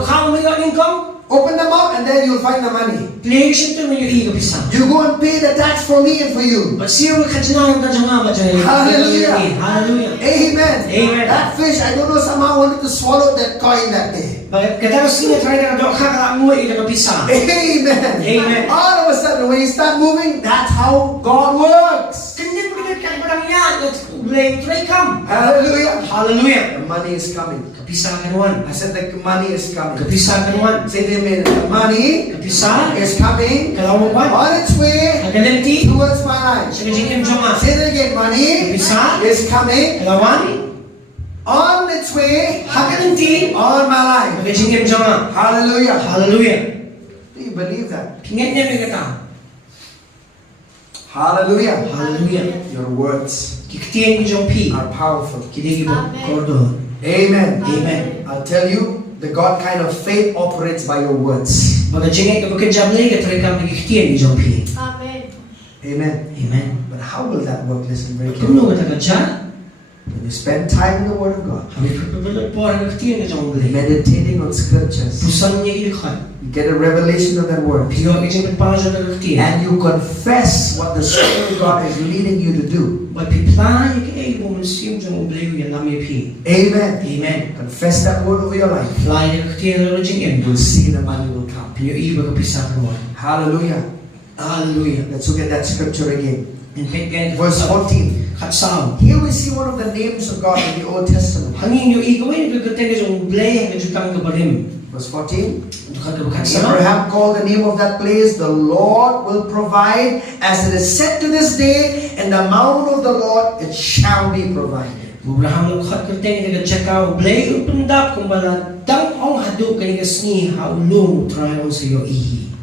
open them up and then you'll find the money. You go and pay the tax for me and for you." Hallelujah. Amen. Amen. That fish, I don't know, somehow wanted to swallow that coin that day. Amen. Amen. All of a sudden, when you start moving, that's how God works. Hallelujah. Hallelujah. The money is coming. I I said the money is coming. Kapisakan Say amen. The money is coming on its way towards my life. Say that again. Money is coming on its way on my life. Hallelujah. Hallelujah. Do you believe that? Hallelujah. Hallelujah. Your words are powerful. Amen. Amen. I'll tell you, the God kind of faith operates by your words. Amen. Amen. Amen. But how will that work? Listen very carefully. When you spend time in the Word of God, meditating on scriptures, you get a revelation of that word, and you confess what the Spirit of God is leading you to do. Amen. Amen. Confess that word over your life. You will see the money will come. Hallelujah. Hallelujah. Let's look at that scripture again. Verse 14. Here we see one of the names of God in the Old Testament. Verse 14. Abraham called the name of that place, "The Lord will provide, as it is said to this day, in the mount of the Lord it shall be provided."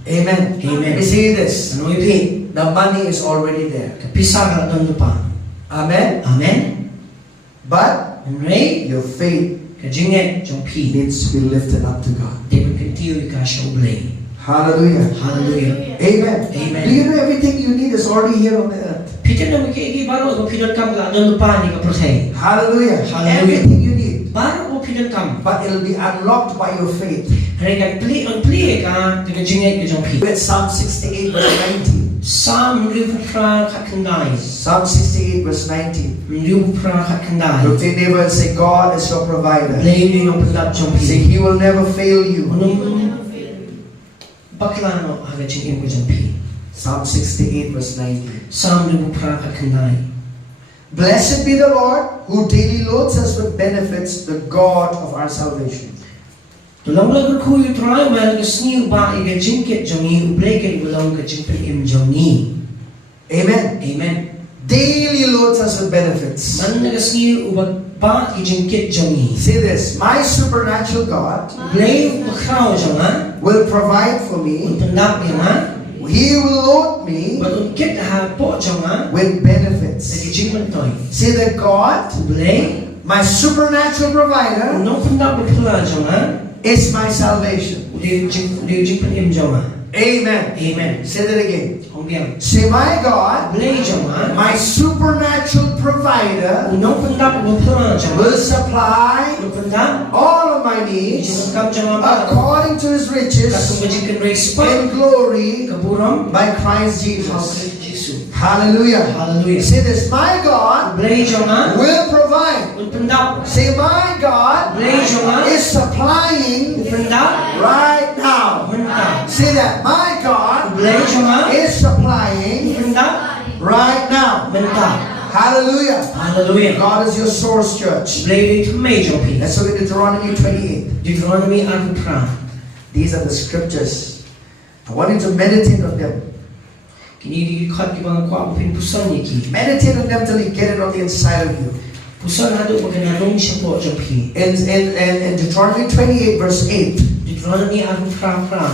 Amen. Amen. We see this. The money is already there. Amen. Amen. But your faith needs to be lifted up to God. Hallelujah. Hallelujah. Amen. Amen. Do you know everything you need is already here on the earth? Hallelujah. Hallelujah. Everything you need. But it will be unlocked by your faith. With Psalm 68 verse 19. Psalm 68 verse 19. Look to your neighbor and say, "God is your provider." Say, "He will never fail you." Psalm 68 verse 19. Blessed be the Lord, who daily loads us with benefits, the God of our salvation. Tulang lagu ku utrai mal ke sni uba ige jingket jongi ubleke ulang ke jingpen im jongi. Amen. Amen. Daily loads us with benefits. Man ke sni uba ba ige jingket jongi. Say this, my supernatural God Blay bakrao jonga will provide for me. Pendak yana. He will load me Kit ha po jonga with benefits. ige jingmen toy. Say that God, Blay my supernatural provider, no pendak bakla jonga is my salvation. jingpen im jonga. Amen. Amen. Say that again. Hongbiang. Say, my God, Blay jonga my supernatural provider, no pendak bakla jonga will supply no pendak all of my needs jingkam jonga ba according to his riches kasung jingken respa in glory kaburam by Christ Jesus. Jesus. Hallelujah. Hallelujah. Say this, my God Blay jonga will provide. pendak Say, my God Blay jonga is supplying pendak right now. pendak Say that, my God Blay jonga is supplying pendak right now. pendak. Hallelujah. Hallelujah. God is your source, church. Blay to major P. Let's look at Deuteronomy 28. Deuteronomy Arupra. These are the scriptures. I want you to meditate on them. Kini dikat di bang kwa upin pusan yaki. Meditate on them till you get it on the inside of you. Pusan hadu maganarong siya po P. In Deuteronomy 28 verse 8. Deuteronomy Arupra pra.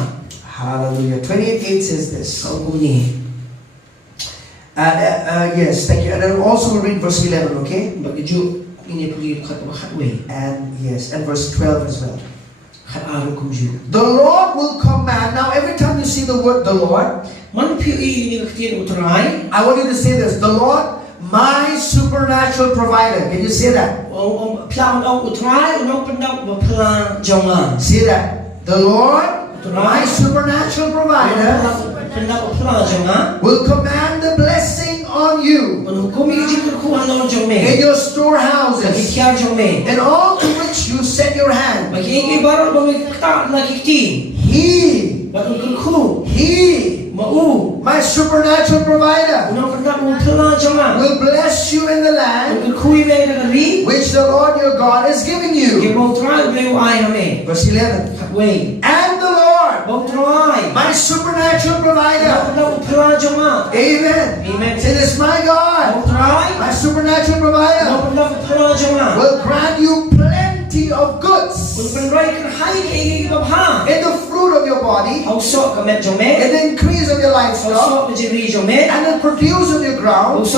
Hallelujah. 28:8 says this. Kauguni. Yes, thank you. And then also we'll read verse 11, okay? Bagaju ini pergi kat way. And yes, and verse 12 as well. Kat aru kumju. The Lord will command. Now every time you see the word the Lord, Man piu ini ketian utrai. I want you to say this. The Lord, my supernatural provider. Can you say that? Plan utrai unong pendak plan jonga. Say that. The Lord, my supernatural provider, Pendak plan jonga. will command the blessing on you Menghukumi jingkut ku halon jome. in your storehouses Kiar jome. and all to which you set your hand. Bagi ini baru bagi kita lagi ti. He, my supernatural provider, will bless you in the land which the Lord your God is giving you. Verse 11. And the Lord, my supernatural provider. Amen. Say this, my God, my supernatural provider, will grant you plenty of goods in the fruit of your body, in the increase of your livestock, and the produce of your ground, in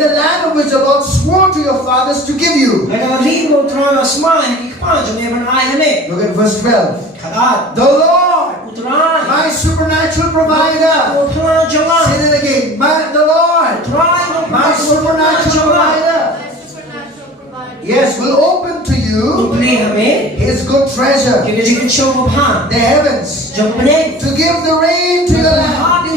the land of which the Lord swore to your fathers to give you. Look at verse 12. The Lord, my supernatural provider. Say it again. The Lord, my supernatural provider. Yes, will open to you His good treasure, the heavens, to give the rain to the land in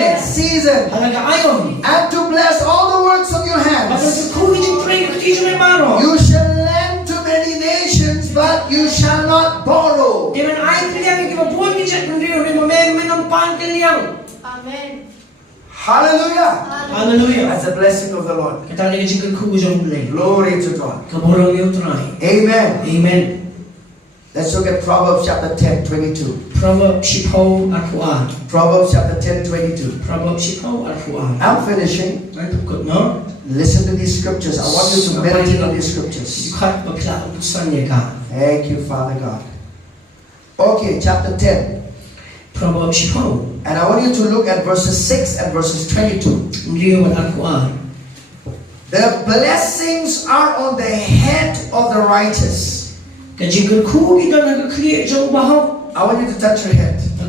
its season, and to bless all the works of your hands. You shall lend to many nations, but you shall not borrow. Amen. Hallelujah. Hallelujah. That's the blessing of the Lord. Glory to God. Amen. Amen. Let's look at Proverbs chapter 10, 22. Proverbs chapter 10, 22. I'm finishing. Listen to these scriptures. I want you to meditate on these scriptures. Thank you, Father God. Okay, chapter 10. And I want you to look at verses 6 and verses 22. The blessings are on the head of the righteous. I want you to touch your head. The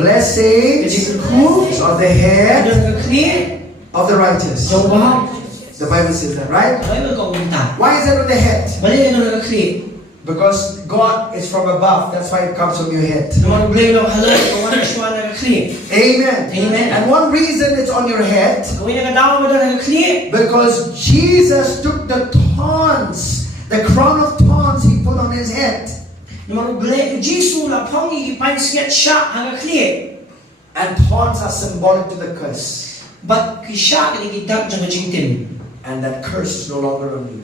blessings of the head of the righteous. The Bible says that, right? Why is it on the head? Because God is from above. That's why it comes from your head. Amen. Amen. And one reason it's on your head, because Jesus took the thorns, the crown of thorns He put on His head. And thorns are symbolic to the curse. And that curse is no longer on you.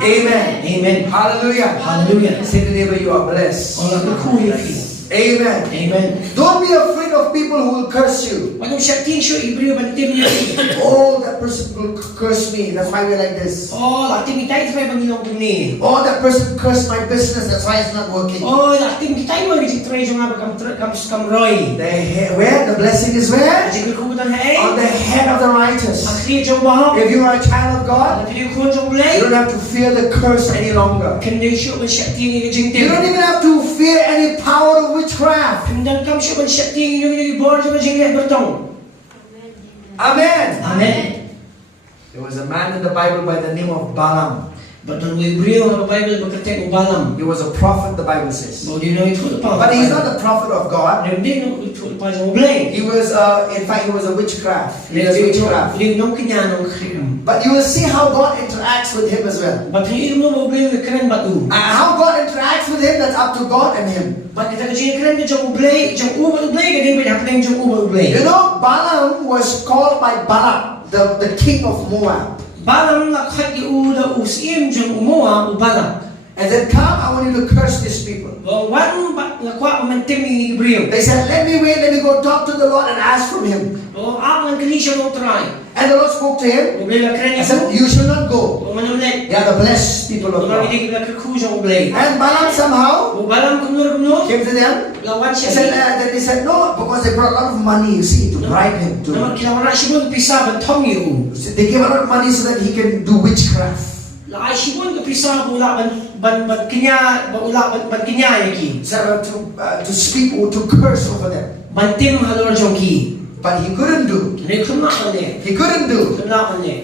Amen. Amen. Hallelujah. Hallelujah. Say to the neighbor, you are blessed. Amen. Amen. Don't be afraid of people who will curse you. Oh, that person will curse me. That's why we're like this. Oh, that person cursed my business. That's why it's not working. Where? The blessing is where? On the head of the righteous. If you are a child of God, you don't have to fear the curse any longer. You don't even have to fear any power of witchcraft. Amen. Amen. There was a man in the Bible by the name of Balaam. He was a prophet, the Bible says. But he's not the prophet of God. He was, in fact, he was a witchcraft. He does witchcraft. But you will see how God interacts with him as well. How God interacts with him, that's up to God and him. You know, Balaam was called by Balak, the king of Moab. And said, come, I want you to curse these people. They said, let me wait, let me go talk to the Lord and ask from him. And the Lord spoke to him and said, you shall not go. They are the blessed people of God. And Balaam somehow came to them. They said, no, because they brought a lot of money, you see, to bribe him. They gave a lot of money so that he can do witchcraft. To speak or to curse over them. But he couldn't do. He couldn't do.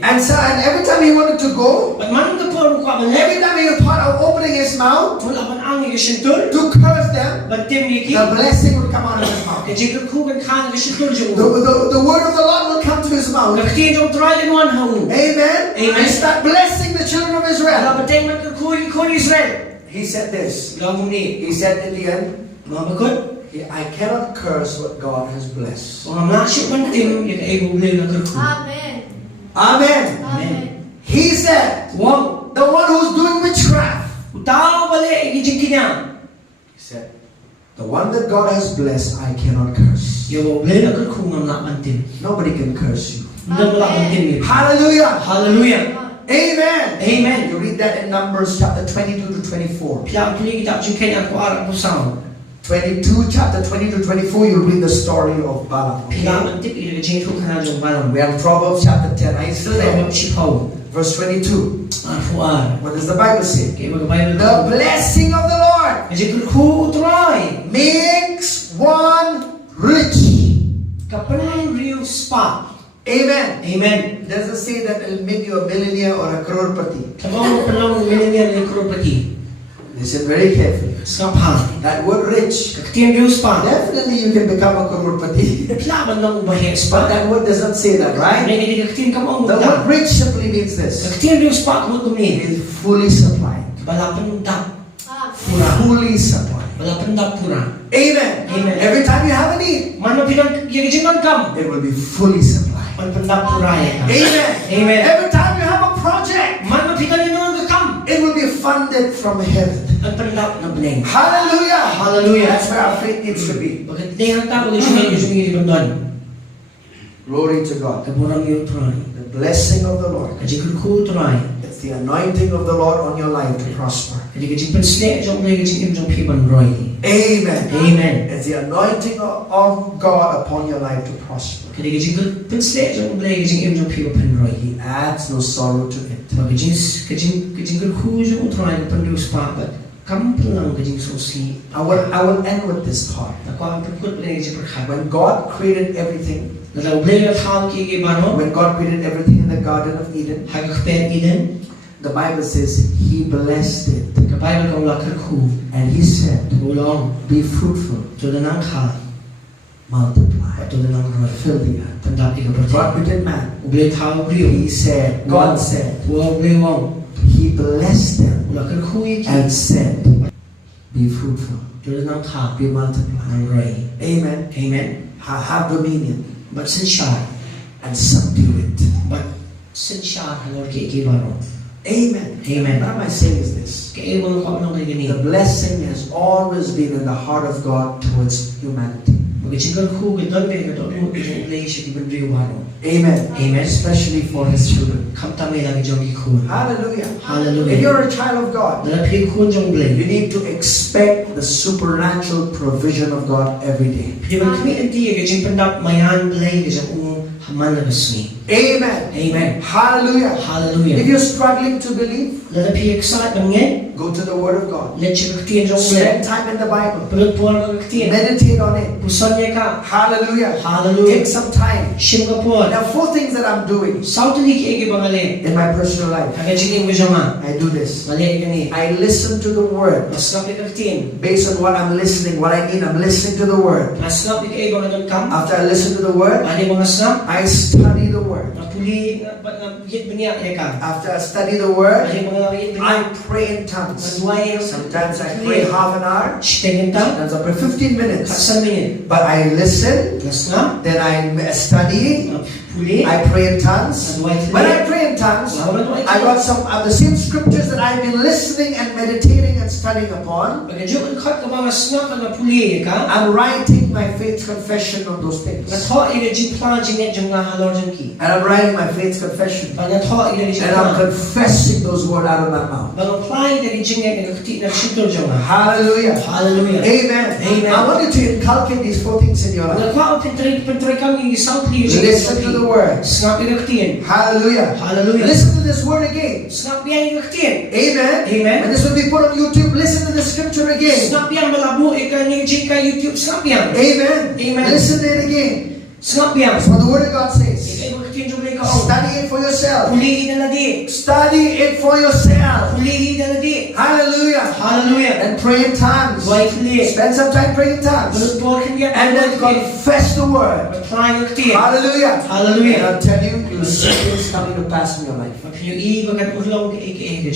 And so, and every time he wanted to go, every time he thought of opening his mouth to curse them, the blessing would come out of his mouth. The word of the Lord will come to his mouth. Amen. And start blessing the children of Israel. He said this. He said in the end, I cannot curse what God has blessed. Amen. Amen. He said, the one who's doing witchcraft. He said, the one that God has blessed, I cannot curse. Nobody can curse you. Hallelujah. Hallelujah. Amen. Amen. You read that in Numbers chapter 22 to 24. 22, chapter 20 to 24, you read the story of Balaam. Okay? We have Proverbs chapter 10. Are you still there? Verse 22. What does the Bible say? The blessing of the Lord makes one rich. Amen. Amen. It doesn't say that it will make you a millionaire or a crorepati. Listen very carefully. That word rich, definitely you can become a crorepati. But that word does not say that, right? The word rich simply means this. It is fully supplied. Fully supplied. Amen. Amen. Every time you have a need, it will be fully supplied. Amen. Amen. Every time you have a project, it will be funded from heaven. Hallelujah. Hallelujah. That's where our faith needs to be. Glory to God. The blessing of the Lord. It's the anointing of the Lord on your life to prosper. Amen. Amen. It's the anointing of God upon your life to prosper. He adds no sorrow to it. I will end with this thought. When God created everything, when God created everything in the Garden of Eden, the Bible says He blessed it. And He said, be fruitful, multiply, fill the earth. God created man. He said, God said, He blessed them and said, be fruitful, be multiplied. Amen. Amen. Have dominion and subdue it. But sin siya halor kay baro. Amen. Amen. What am I saying is this? Kay mo ko ano kay gani. The blessing has always been in the heart of God towards humanity. Magchingal ko gadon be gadon mo play siya gibendri baro. Amen. Amen. Especially for his children. Kamtame lagi jong ikun. Hallelujah. Hallelujah. If you're a child of God, you need to expect the supernatural provision of God every day. Amen. Amen. Hallelujah. Hallelujah. If you're struggling to believe, go to the Word of God. Spend time in the Bible. Meditate on it. Hallelujah. Hallelujah. Take some time. There are 4 things that I'm doing in my personal life. I do this. I listen to the Word. Based on what I'm listening, what I need, I'm listening to the Word. After I listen to the Word, I study the Word. After I study the Word, I pray in tongues. Sometimes I pray half an hour, sometimes I pray 15 minutes. But I listen, then I study, I pray in tongues. When I pray in tongues, I got some of the same scriptures that I've been listening and meditating and studying upon. I'm writing my faith confession on those things. And I'm writing my faith confession. And I'm confessing those words out of my mouth. Hallelujah. Hallelujah. Amen. Amen. I want you to inculcate these 4 things in your life. Listen to the Word. Hallelujah. Hallelujah. Listen to this Word again. Amen. Amen. And this will be put on YouTube. Listen to the scripture again. Amen. Amen. Listen to it again. That's what the Word of God says. Study it for yourself. Study it for yourself. Hallelujah. Hallelujah. And pray in tongues. Spend some time praying in tongues. And then confess the Word. Hallelujah. Hallelujah. And I'll tell you, you'll see things coming to pass in your life.